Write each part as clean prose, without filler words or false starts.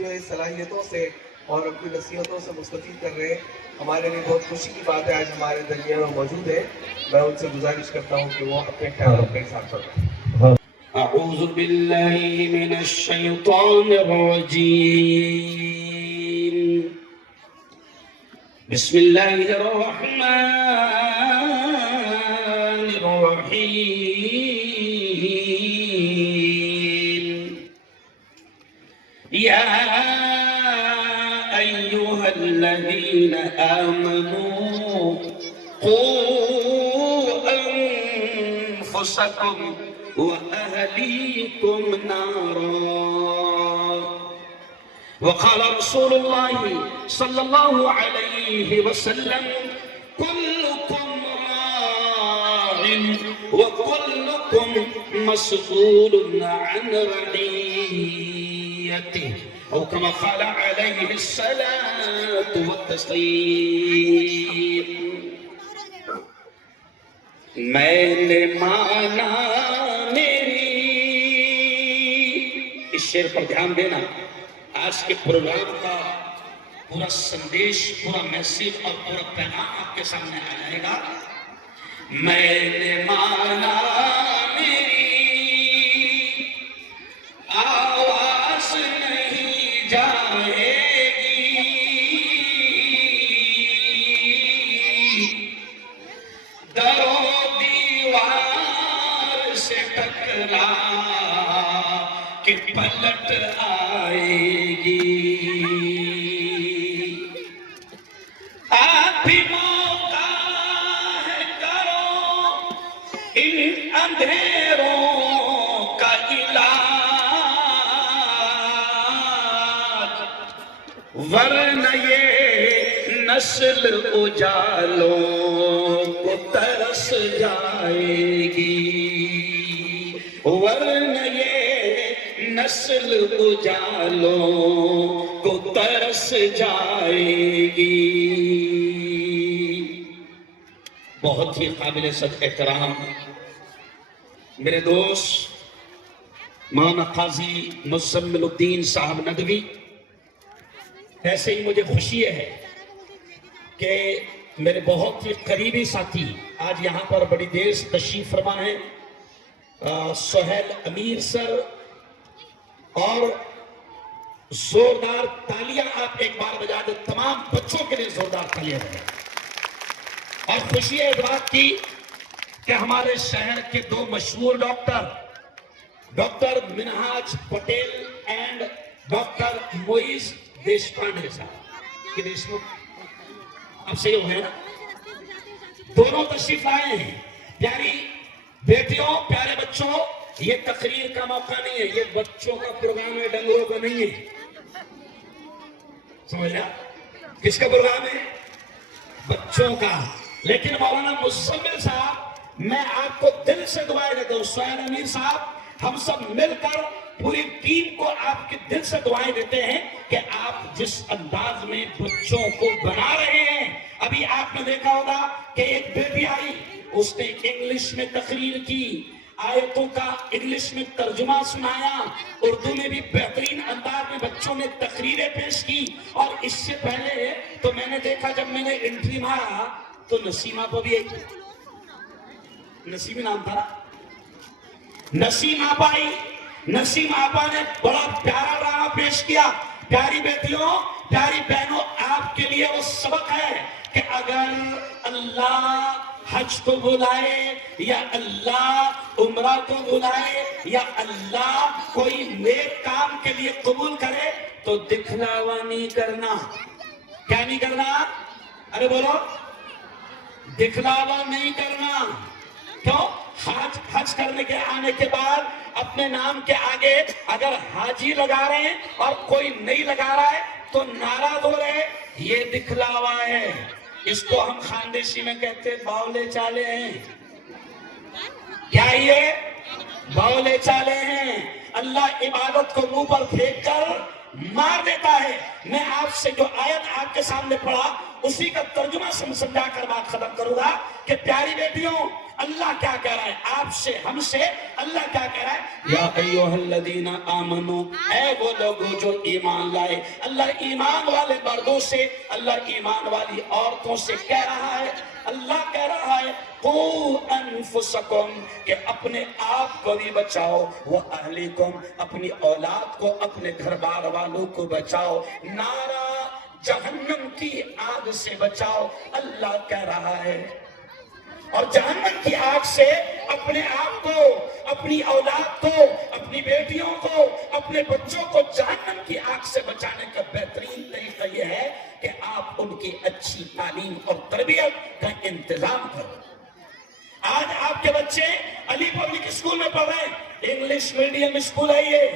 جو ہے صلاحیتوں سے اور اپنی نصیحتوں سے مستفید کر رہے ہیں. ہمارے لیے بہت خوشی کی بات ہے آج ہمارے درمیان میں موجود ہے. میں ان سے گزارش کرتا ہوں کہ وہ اپنے خیالات کا اظہار فرمائیں. اعوذ باللہ من الشیطان الرجیم. بسم اللہ الرحمن الرحیم. یا ایہا الذین آمنوا قوا انفسکم وأهليكم نارا. وقال رسول الله صلى الله عليه وسلم كلكم راع وكلكم مسؤول عن رعيته أو كما قال عليه الصلاة والتسليم. میں نے مانا اس شعر پر دھیان دینا. آج کے پروگرام کا پورا سندیش، پورا میسیج اور پورا پیغام آپ کے سامنے آ جائے گا. میں نے مانا میری آواز نہیں جائے گی، درو دیوار سے ٹکرا کہ پلٹ آئے گی. آپ بھی موقع ہے کرو ان اندھیروں کا علاج، ورنہ یہ نسل اجالوں کو ترس جائے گی، ورنہ یہ نسل اجالوں کو ترس جائے گی. بہت ہی قابل صد احترام میرے دوست مولانا قاضی مزمل الدین صاحب ندوی. ایسے ہی مجھے خوشی ہے کہ میرے بہت ہی قریبی ساتھی آج یہاں پر بڑی دیر سے تشریف فرما ہیں. سہیل امیر سر، اور زوردار تالیاں آپ ایک بار بجا دیں تمام بچوں کے لیے، زوردار تالیاں بجائیں. اور خوشی ہے اس بات کی کہ ہمارے شہر کے دو مشہور doctor Minhaj Patel and doctor Moiz Deshpande صاحب کی دیشمکھ اب سے ہو ہے نا، دونوں تشریف آئے ہیں. پیاری بیٹیوں، پیارے بچوں، یہ تقریر کا موقع نہیں ہے، یہ بچوں کا پروگرام ہے، ڈنگروں کا نہیں ہے. سمجھ لیا؟ کس کا پروگرام ہے؟ بچوں کا. لیکن مولانا مزمل صاحب، میں آپ کو دل سے دعائیں دیتا ہوں. سہیل امیر صاحب، ہم سب مل کر پوری ٹیم کو آپ کے دل سے دعائیں دیتے ہیں کہ آپ جس انداز میں بچوں کو بنا رہے ہیں. ابھی آپ نے دیکھا ہوگا کہ ایک بیٹی آئی، اس نے انگلش میں تقریر کی، آیتوں کا انگلش میں ترجمہ سنایا، اردو میں بھی بہترین انداز میں بچوں نے تقریریں پیش کی. اور اس سے پہلے تو میں نے دیکھا، جب میں نے انٹری مارا تو نسیمہ کو بھی ایک نسیم نام تھا، نسیم آپا آئی. نسیم آپا نے بڑا پیارا ڈرامہ پیش کیا. پیاری بیٹیوں، پیاری بہنوں، آپ کے لیے وہ سبق ہے کہ اگر اللہ حج کو بلائے یا اللہ عمرہ کو بلائے یا اللہ کوئی نیک کام کے لیے قبول کرے تو دکھلاوا نہیں کرنا. کیا نہیں کرنا؟ ارے بولو، دکھلاوا نہیں کرنا. کیوں؟ حج کرنے کے آنے کے بعد اپنے نام کے آگے اگر حاجی لگا رہے ہیں اور کوئی نہیں لگا رہا ہے تو ناراض ہو رہے، یہ دکھلاوا ہے. اس کو ہم خاندیشی میں کہتے باولے چالے ہیں. کیا یہ باولے چالے ہیں؟ اللہ عبادت کو منہ پر پھینک کر مار دیتا ہے. میں آپ سے جو آیت آپ کے سامنے پڑھا اسی کا ترجمہ سمجھا کر بات ختم کروں گا کہ پیاری بیٹیوں اللہ کیا کہہ رہا ہے آپ سے ہم سے اللہ کیا کہہ رہا ہے یا ایھا الذین آمنو اے وہ لوگ جو ایمان لائے اللہ ایمان والے مردوں سے اللہ ایمان والی عورتوں سے کہہ رہا ہے اللہ کہہ رہا ہے قو انفسکم کہ اپنے آپ کو بھی بچاؤ وہ اہلیکم اپنی اولاد کو اپنے گھر بار والوں کو بچاؤ نارا جہنم کی آگ سے بچاؤ اللہ کہہ رہا ہے اور جہنم کی آگ سے اپنے آپ کو اپنی اولاد کو اپنی بیٹیوں کو اپنے بچوں کو جہنم کی آگ سے بچانے کا بہترین طریقہ یہ ہے کہ آپ ان کی اچھی تعلیم اور تربیت کا انتظام کرو آج آپ کے بچے علی پبلک اسکول میں پڑھ رہے ہیں انگلش میڈیم اسکول ہے یہ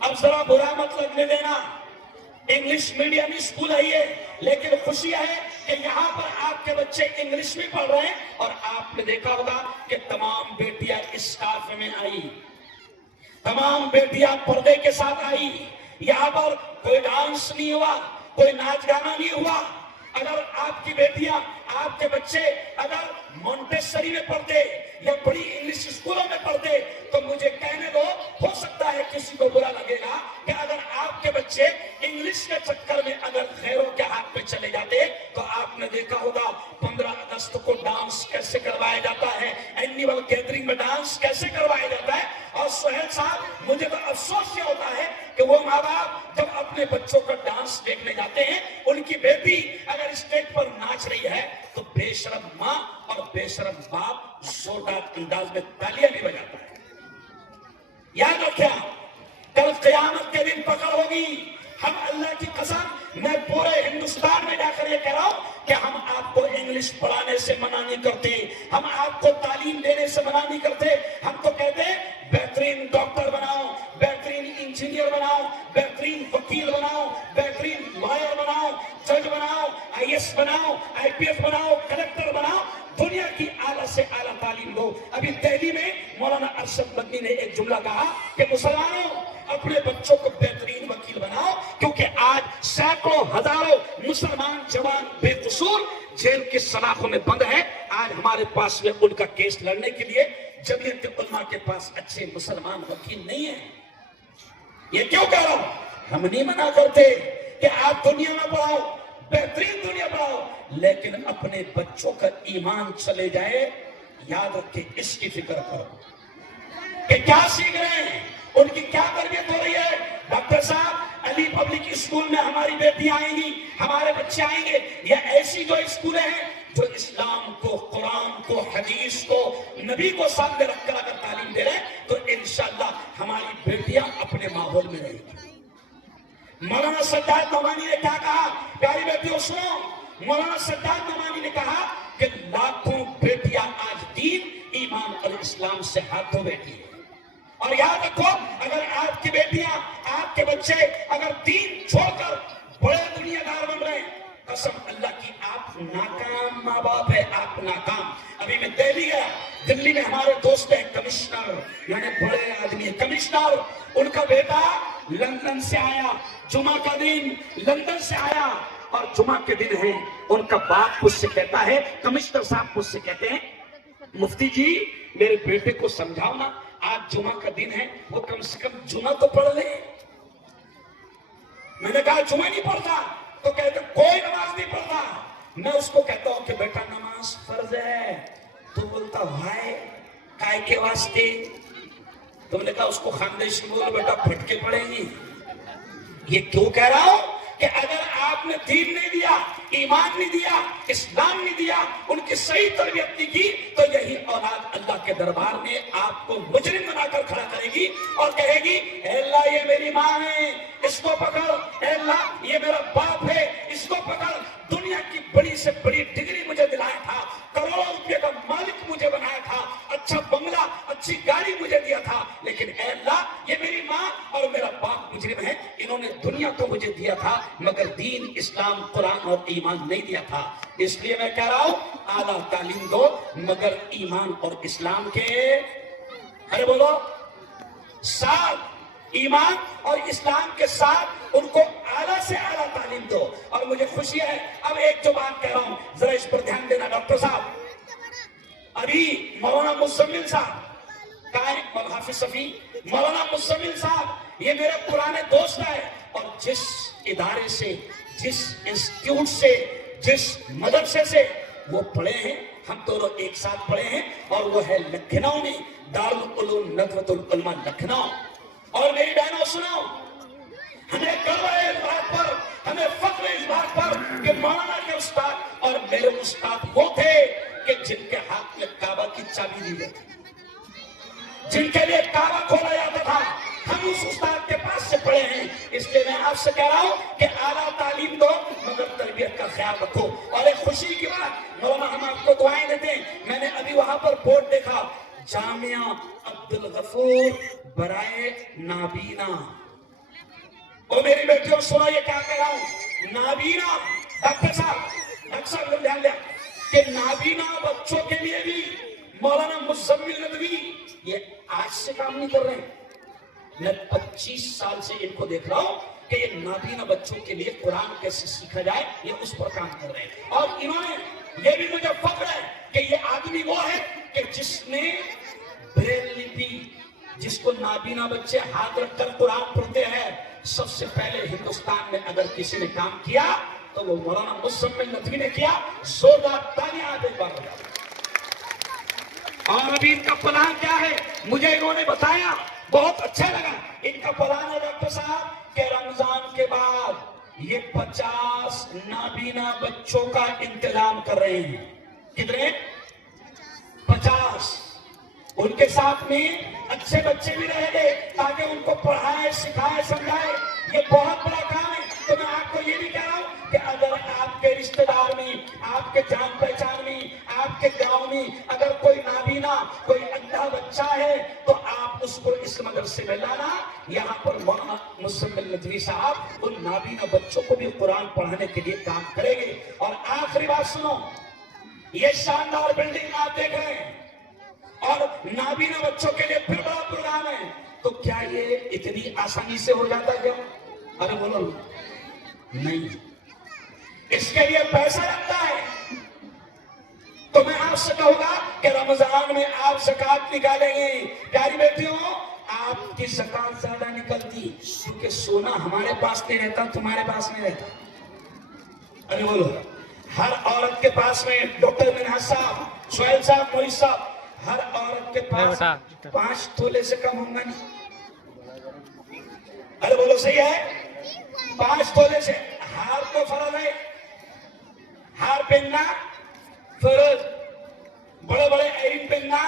اب ذرا برا مت لگنے دینا انگلش میڈیم اسکول ہے یہ لیکن خوشی ہے کہ یہاں پر آپ کے بچے انگلش میں پڑھ رہے ہیں اور آپ نے دیکھا ہوگا کہ تمام بیٹیاں اسکارف میں آئی تمام بیٹیاں پردے کے ساتھ آئی یہاں پر کوئی ڈانس نہیں ہوا کوئی ناچ گانا نہیں ہوا اگر آپ کی بیٹیاں آپ کے بچے اگر مونٹیسری میں پڑھتے یا بڑی انگلش اسکولوں میں پڑھتے تو مجھے کہنے دو ہو سکتا ہے کسی کو برا لگے گا کہ اگر آپ کے بچے انگلش کے چکر میں اگر غیروں کے ہاتھ پہ چلے جاتے تو آپ نے دیکھا ہوگا 15 اگست کو ڈانس کیسے کروایا جاتا ہے اینیول گیدرنگ میں ڈانس کیسے کروایا جاتا ہے اور سہیل صاحب مجھے تو افسوس یہ ہوتا ہے کہ وہ ماں باپ جب اپنے بچوں کا ڈانس دیکھنے جاتے ہیں ان کی بیٹی اگر اسٹیج پر ناچ رہی ہے تو بے شرم ماں اور بے شرم باپ زوردار انداز میں تالیاں بھی بجاتا ہے یاد رکھیں کل قیامت کے دن پکڑ ہوگی ہم اللہ کی قسم میں پورے ہندوستان میں جا کر یہ کہہ رہا ہوں کہ ہم آپ کو انگلش پڑھانے سے منع نہیں کرتے ہم آپ کو تعلیم دینے سے منع نہیں کرتے ہم تو کہتے ہیں بہترین ڈاکٹر بناؤ بہترین انجینئر بناؤ بہترین وکیل بناؤ بہترین لائر بناؤ جج بناؤ IAS بناؤ IPS بناؤ کلکٹر بناؤ دنیا کی اعلیٰ سے اعلیٰ تعلیم دو ابھی دہلی میں مولانا ارشد مدنی نے ایک جملہ کہا کہ مسلمانوں اپنے بچوں کو بہترین وکیل بناؤ کیونکہ آج سینکڑوں ہزاروں مسلمان جوان بے قصور جیل کی سلاخوں میں بند ہے آج ہمارے پاس میں ان کا کیس لڑنے کے لیے جمعیت علماء کے پاس اچھے مسلمان وکیل نہیں ہیں یہ کیوں کہہ رہا ہوں ہم نہیں منع کرتے کہ آپ دنیا میں پڑھاؤ بہترین دنیا پڑھاؤ لیکن اپنے بچوں کا ایمان چلے جائے یاد رکھے اس کی فکر کرو کہ کیا سیکھ رہے ہیں ان کی کیا تربیت ہو رہی ہے ڈاکٹر صاحب علی پبلک اسکول میں ہماری بیٹیاں آئیں گی ہمارے بچے آئیں گے یا ایسی جو اسکولیں ہیں جو اسلام کو قرآن کو حدیث کو نبی کو سامنے رکھ کر اگر تعلیم دے رہے ہیں تو انشاءاللہ ہماری بیٹیاں اپنے ماحول میں رہیں گی مولانا سجاد نعمانی نے کیا کہا پیاری بیٹیوں سنو مولانا سجاد نعمانی نے کہا کہ لاکھوں بیٹیاں آج دین ایمان اور اسلام سے ہاتھ دھو بیٹھی ہیں اور یاد رکھو اگر آپ کی بیٹیاں آپ کے بچے اگر دین چھوڑ کر بڑے دنیا دار بن رہے ہیں قسم اللہ کی آپ ناکام ماں باپ ہے آپ ناکام ابھی میں دہلی گیا دلی میں ہمارے دوست ہیں کمشنر یعنی بڑے آدمی ہیں کمشنر ان کا بیٹا لندن سے آیا جمعہ کا دن لندن سے آیا اور جمعہ کے دن ہے ان کا باپ مجھ سے کہتا ہے کمشنر صاحب مجھ سے کہتے ہیں مفتی جی میرے بیٹے کو سمجھاؤ نا آج جمعہ کا دن ہے وہ کم سے کم جمعہ تو پڑھ لے میں نے کہا جمعہ نہیں پڑھتا تو کہتے کوئی نماز نہیں پڑھتا میں اس کو کہتا ہوں کہ بیٹا نماز فرض ہے تو بولتا بھائی کائے کے واسطے تو میں نے کہا اس کو خاندیش میں بولا بیٹا پھٹ کے پڑھیں گی یہ کیوں کہہ رہا ہوں کہ اگر آپ نے دین نہیں دیا ایمان نہیں دیا اسلام نہیں دیا ان کی صحیح تربیت نہیں کی تو یہی اولاد اللہ کے دربار میں آپ کو مجرم بنا کر کھڑا کرے گی اور کہے گی اے اللہ یہ میری ماں ہے اس کو پکڑ اے اللہ یہ میرا باپ ہے اس کو پکڑ دنیا کی بڑی سے بڑی ڈگری مجھے دلایا تھا کروڑوں روپے کا مالک مجھے بنایا تھا اچھا بنگلہ اچھی گاڑی مجھے دیا تھا لیکن اے اللہ یہ میری ماں اور میرا باپ مجرم ہے انہوں نے دنیا تو مجھے دیا تھا مگر دین اسلام قرآن اور ایمان نہیں دیا تھا اس لیے میں کہہ رہا ہوں اعلیٰ تعلیم دو مگر ایمان اور اسلام کے ارے بولو ساتھ ایمان اور اسلام کے ساتھ ان کو اعلیٰ سے اعلیٰ تعلیم دو اور مجھے خوشی ہے اب ایک جو بات ادارے سے, جس انسٹیٹیوٹ سے, جس مدرسے سے وہ پڑھے ہیں, ہم دونوں ایک ساتھ پڑھے ہیں, اور وہ ہے لکھنؤ میں دارالعلوم ندوۃ العلماء لکھنؤ. اور میری بہنوں سنو, ہمیں گرو ہے اس بات پر, ہمیں فخر ہے اس بات پر کہ مولانا کے استاد اور میرے استاد وہ تھے کہ جن کے ہاتھ میں کعبہ کی چابی دی گئی تھی, جن کے لیے کعبہ کھولا جاتا تھا. ہم اس استاد کے پاس سے پڑھے ہیں, اس لیے میں آپ سے کہہ رہا ہوں کہ اعلیٰ تعلیم دو مگر تربیت کا خیال رکھو. اور ایک خوشی کی بات, مولانا ہم آپ کو دعائیں دیتے ہیں. میں نے ابھی وہاں پر بورڈ دیکھا, جامعہ عبدالغفور برائے نابینا. اور میری بیٹیوں سنو یہ کیا کہہ رہا ہوں, نابینا. ڈاکٹر صاحب اکثر دھیان دیں کہ نابینا بچوں کے لیے بھی مولانا مزمل ندوی یہ آج سے کام نہیں کر رہے ہیں. میں 25 سال سے ان کو دیکھ رہا ہوں کہ یہ نابینا بچوں کے لیے قرآن کیسے سیکھا جائے, یہ اس پر کام کر رہے ہیں. اور انہوں نے یہ بھی مجھے فخر ہے کہ یہ آدمی وہ ہے کہ جس نے بریل لپی, جس کو نابینا بچے ہاتھ رکھ کر قرآن پڑھتے ہیں, سب سے پہلے ہندوستان میں اگر کسی نے کام کیا تو وہ مولانا مزمل ندوی نے کیا. زوردار تالیاں آپ ایک بار بجا. اور ابھی ان کا پلان کیا ہے مجھے انہوں نے بتایا, بہت اچھا لگا. ان کا پلان ہے ڈاکٹر صاحب کہ رمضان کے بعد یہ 50 نابینا بچوں کا انتظام کر رہے ہیں. کتنے؟ 50. ان کے ساتھ میں اچھے بچے بھی رہیں گے تاکہ ان کو پڑھائے, سکھائے, سمجھائے. یہ بہت بڑا کام ہے. تو میں آپ کو یہ بھی کہہ رہا ہوں کہ اگر آپ کے رشتہ دار میں, آپ کے جان پہچان میں, آپ کے گاؤں میں اگر کوئی نابینا, کوئی اندھا بچہ ہے تو آپ اس کو اس مدرسے میں لانا. یہاں پر مولانا مزمل ندوی صاحب ان نابینا بچوں کو بھی قرآن پڑھانے کے لیے کام کریں گے. اور آخری بات سنو, یہ شاندار بلڈنگ آپ دیکھ رہے ہیں اور نابینا بچوں کے لیے پھر بڑا پروگرام ہے, تو کیا یہ اتنی آسانی سے ہو جاتا کیا؟ ارے بولو نہیں, اس کے لیے پیسہ لگتا ہے. تو میں آپ سے کہوں گا کہ رمضان میں آپ زکات نکالیں گے. پیاری بیٹیوں, آپ کی زکات زیادہ نکلتی کیونکہ سونا ہمارے پاس نہیں رہتا, تمہارے پاس نہیں رہتا. ارے بولو, ہر عورت کے پاس میں, ڈاکٹر منہاج صاحب, سہیل صاحب, موہی صاحب, ہر عورت کے پاس 5 تولے سے کم ہوں گا نہیں. ارے بولو صحیح ہے, 5 تولے سے. ہار تو فرض ہے, ہار پہننا فرض, بڑے بڑے ایرنگ پہننا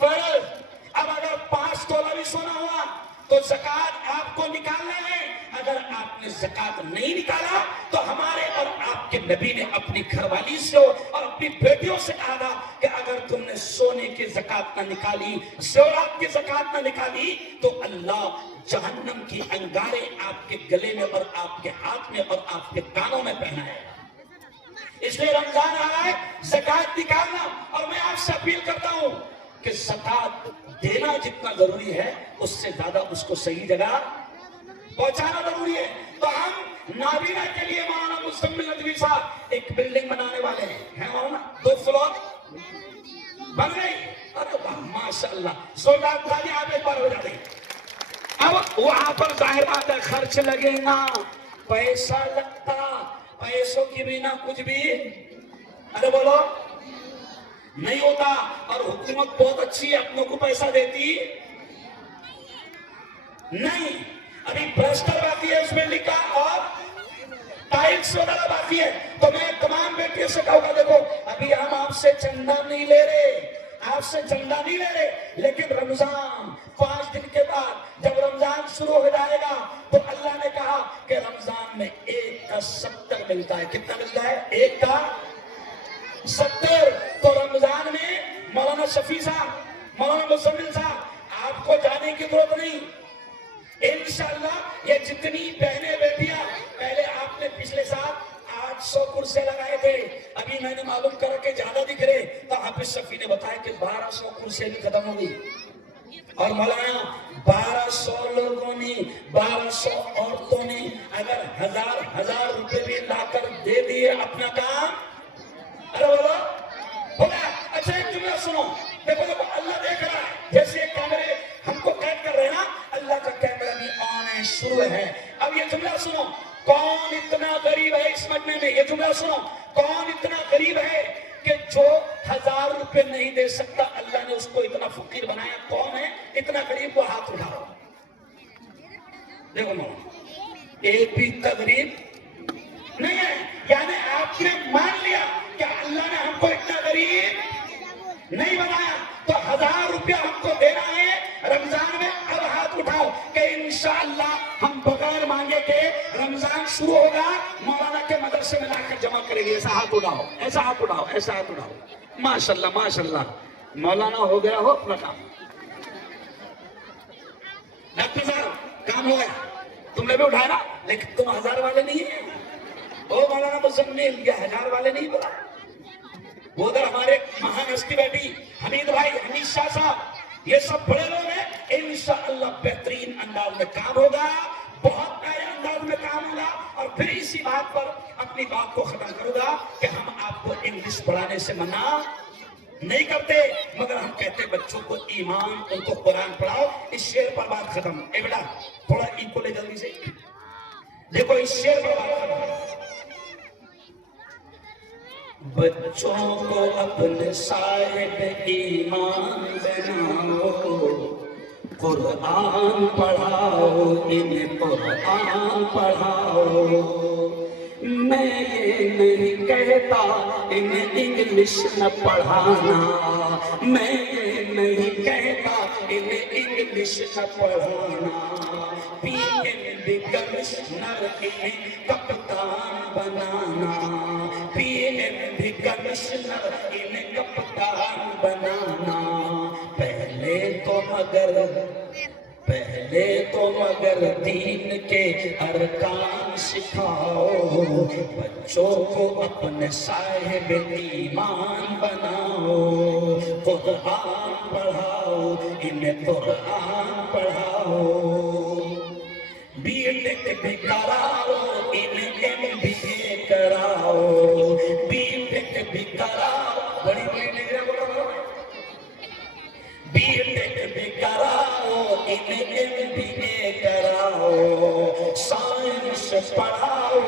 فرض. اب اگر 5 تولہ بھی سونا ہوا تو زکات آپ کو نکالنا ہے. اگر آپ نے زکات نہیں نکالا تو ہمارے اور آپ کے نبی نے اپنی گھر والی سے اور اپنی بیٹیوں سے کہا تھا کہ اگر تم نے سونے کی زکات نہ نکالی, زیورات کی زکات نہ نکالی, تو اللہ جہنم کی انگارے آپ کے گلے میں اور آپ کے ہاتھ میں اور آپ کے کانوں میں پہنائے. اس لیے رمضان آ رہا ہے, زکات نکالنا. اور میں آپ سے اپیل کرتا ہوں کہ زکات دینا جتنا ضروری ہے اس سے زیادہ اس کو صحیح جگہ پہنچانا ضروری ہے. تو ہم نابینا کے لیے مولانا مزمل ندوی صاحب ایک بلڈنگ بنانے والے ہیں. مولانا 2 فلور بن گئی. ارے ماشاء اللہ, زوردار تالیاں آپ ایک بار ہو جاتے. اب وہاں پر ظاہر بات ہے خرچ لگے گا, پیسہ لگتا, پیسوں کی بنا کچھ بھی ارے بولو نہیں ہوتا. اور حکومت بہت اچھی ہے, اپنوں کو پیسہ دیتی نہیں. ابھی پلسٹر باقی ہے اس بلڈنگ کا اور ٹائلز وغیرہ باقی ہے. تو میں تمام بیٹیوں سے کہوں گا, دیکھو ابھی ہم آپ سے چندہ نہیں لے رہے, آپ سے چندہ نہیں لے رہے, لیکن رمضان 5 دن کے بعد جب رمضان شروع ہو جائے گا تو اللہ نے کہا کہ رمضان میں 1 کا 70 ملتا ہے. کتنا ملتا ہے؟ 1 کا 70. تو رمضان میں مولانا شفیع صاحب, مولانا مزمل صاحب, آپ کو جانے کی ضرورت نہیں. انشاءاللہ یہ جتنی بہنیں بیٹیاں, پہلے آپ نے پچھلے سال 800 کرسے لگائے تھے, ابھی میں نے معلوم کرا کہ زیادہ دکھ رہے, تو حافظ شفیع نے بتایا کہ 1200 کرسے بھی ختم ہو گئی. اور مولانا 1200 لوگوں نے, 1200 عورتوں نے اگر 1000 روپے بھی لا کر دے دیے اپنا کام, ارے بولو بولا. اچھا ایک جملہ سنو, دیکھو دیکھو اللہ دیکھ رہا ہے, جیسے کیمرے ہم کو قید کر رہے ہیں نا, اللہ کا کیمرہ بھی آن ہے, شروع ہے. اب یہ جملہ سنو, کون اتنا غریب ہے اس مجمع میں؟ یہ جملہ سنو، کون اتنا غریب ہے کہ جو 1000 روپے نہیں دے سکتا، اللہ نے اس کو اتنا فقیر بنایا؟ کون ہے اتنا غریب؟ کو ہاتھ اٹھاؤ. دیکھو مولانا، ایک بھی غریب نہیں ہے. یعنی آپ نے مان لیا کہ اللہ نے ہم کو اتنا غریب نہیں بنایا، تو 1000 روپیہ ہم کو دینا ہے رمضان میں. اب ہاتھ اٹھاؤ کہ انشاءاللہ ہم بغیر مانگے کے رمضان شروع ہوگا مولانا کے مدرسے میں لا کر جمع کریں گے. ایسا ہاتھ اٹھاؤ، ایسا ہاتھ اٹھاؤ، ایسا ہاتھ اٹھاؤ. ماشاءاللہ ماشاءاللہ. مولانا ہو گیا ہو اپنا کام. ڈاکٹر صاحب کام ہو گیا، تم نے بھی اٹھایا نا، لیکن تم 1000 والے نہیں ہیں. او مولانا مزمل، یہ 1000 والے نہیں بولا. وہ ادھر ہمارے مہان ہستی بیٹھی حمید بھائی، حمید شاہ صاحب، یہ سب بڑے لوگ ہیں. انشاءاللہ بہترین انداز میں کام ہوگا، بہت پیارے انداز میں کام ہوگا. اور پھر اسی بات پر اپنی بات کو ختم کروں گا کہ ہم آپ کو انگلش پڑھانے سے منع نہیں کرتے، مگر ہم کہتے بچوں کو ایمان، ان کو قرآن پڑھاؤ. اس شعر پر بات ختم. اے بیٹا تھوڑا ان کو لے جلدی سے دیکھو، اس شعر پر بات ختم. بچوں کو اپنے صاحب ایمان بناؤ، قرآن پڑھاؤ، انہیں قرآن پڑھاؤ. میں یہ نہیں کہتا انہیں انگلش نہ پڑھانا، میں یہ نہیں کہتا انہیں انگلش نہ پڑھانا. پی ایم دی کمشنر انہیں کپتان بنانا، پی ایم دی کمشنر انہیں کپتان بنانا. پہلے تو مگر دین کے ارکان سکھاؤ، بچوں کو اپنے صاحب ایمان بناؤ. قرآن پڑھاؤ، انہیں قرآن پڑھاؤ. بی ٹیک بھی کراؤ، انہیں ایم بی اے کراؤ. بی ٹیک بھی کراؤ، بڑی بڑی ڈگریاں بولو. بی ٹیک بھی کراؤ، انہیں ایم بی اے کراؤ. سائنس پڑھاؤ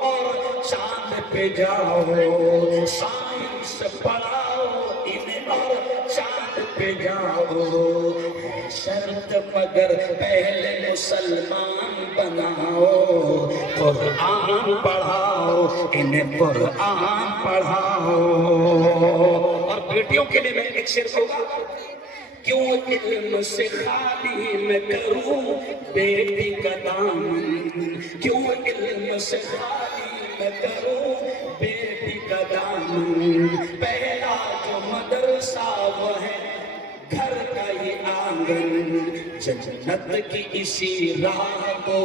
اور چاند پہ جاؤ. سائنس پڑھاؤ انہیں اور چاند پہ جاؤ. شرط مگر پہلے مسلمان بناؤ. قرآن پڑھاؤ، انہیں قرآن پڑھاؤ. اور بیٹیوں کے لیے میں ایک شعر کہوں گا. کیوں علم سے خالی میں کروں بیٹی کا دامن، کیوں علم سے خالی میں کروں بیٹی کا دامن. پہلا جو مدرسہ وہ ہے گھر کا یہ آنگن، جنت کی اسی راہ کو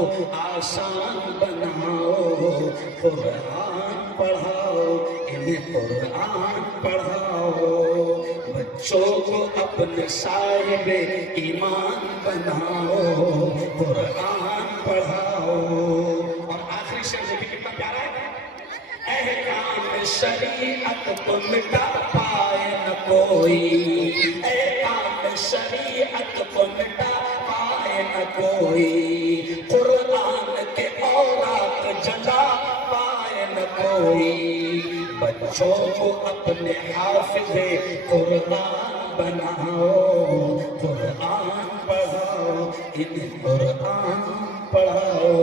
آسان بناؤ. قرآن پڑھاؤ، انہیں قرآن پڑھاؤ. بچوں کو اپنے صاحب ایمان بناؤ. قرآن پڑھاؤ. اور آخری شعر دیکھیں کتنا پیارا ہے. احکام شریعت کو مٹا پائے نہ کوئی، احکام شریعت کو مٹا پائے نہ کوئی. قرآن کے اوراق جلا پائے نہ کوئی. بچوں کو اپنے حافظ قرآن بناؤ. قرآن پڑھاؤ، انہیں قرآن پڑھاؤ.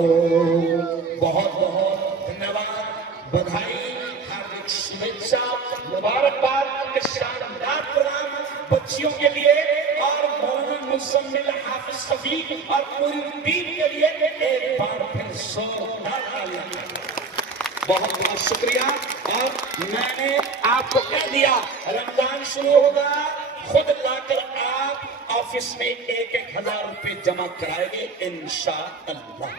بہت بہت دھنیواد، بدھائی، ہاردک شبھیچھا، مبارکباد. اس شاندار پروگرام بچیوں کے لیے اور مولانا مزمل حافظ صفی اور پوری ٹیم کے لیے ایک بار پھر بہت بہت شکریہ. اور میں نے آپ کو کہہ دیا رمضان شروع ہوگا، خود لا کر آپ آفس میں 1,000 روپے جمع کرائیں گے انشاءاللہ.